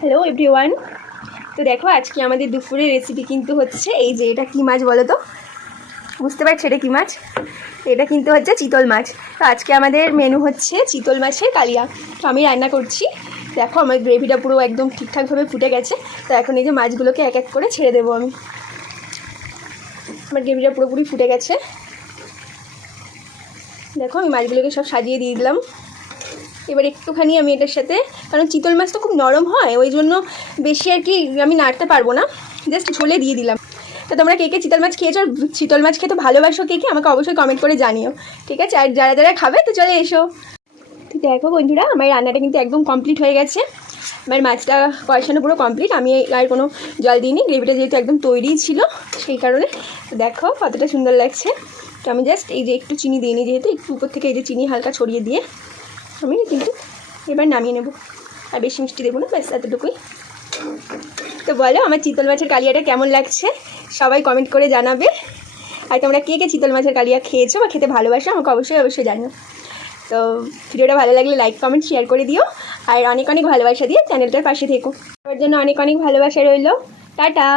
Hello everyone. তো দেখো আজকে আমাদের দুপুরের রেসিপি কিন্তু হচ্ছে এই যে এটা কী মাছ বলো তো, বুঝতে পারছো এটা কী মাছ? এটা কিন্তু হচ্ছে চিতল মাছ। তো আজকে আমাদের মেনু হচ্ছে চিতল মাছের কালিয়া। তো আমি রান্না করছি। দেখো আমার গ্রেভিটা পুরো একদম ঠিকঠাকভাবে ফুটে গেছে। তো এখন এই যে মাছগুলোকে এক এক করে ছেড়ে দেবো আমি। আমার গ্রেভিটা পুরোপুরি ফুটে গেছে। দেখো আমি মাছগুলোকে সব সাজিয়ে দিয়ে দিলাম। এবার একটুখানি আমি এটার সাথে, কারণ চিতল মাছ তো খুব নরম হয়, ওই জন্য বেশি আর কি আমি নাড়তে পারবো না, জাস্ট ঝোলে দিয়ে দিলাম। তো তোমরা কে কে চিতল মাছ খেয়েছো, আর চিতল মাছ খেতে ভালোবাসো কে কে, আমাকে অবশ্যই কমেন্ট করে জানিও, ঠিক আছে? আর যারা যারা খাবে তো চলে এসো। তো দেখো বন্ধুরা, আমার রান্নাটা কিন্তু একদম কমপ্লিট হয়ে গেছে। আমার মাছটা কষানো পুরো কমপ্লিট, আমি আর কোনো জল দিইনি, গ্রেভিটা যেহেতু একদম তৈরিই ছিল সেই কারণে। তো দেখো কতটা সুন্দর লাগছে। তো আমি জাস্ট এই যে একটু চিনি দিইনি, যেহেতু একটু উপর থেকে এই যে চিনি হালকা ছড়িয়ে দিয়ে আমি কিন্তু এবার নামিয়ে নেব। আর বেশি মিষ্টি দেবো না, ব্যাস এতটুকুই। তো বলো আমার চিতল মাছের কালিয়াটা কেমন লাগছে, সবাই কমেন্ট করে জানাবে। আর তোমরা কে কে চিতল মাছের কালিয়া খেয়েছো বা খেতে ভালোবাসো আমাকে অবশ্যই অবশ্যই জানিও। তো ভিডিওটা ভালো লাগলে লাইক কমেন্ট শেয়ার করে দিও, আর অনেক অনেক ভালোবাসা দিয়ে চ্যানেলটার পাশে থেকো। তার জন্য অনেক অনেক ভালোবাসা রইলো। টাটা।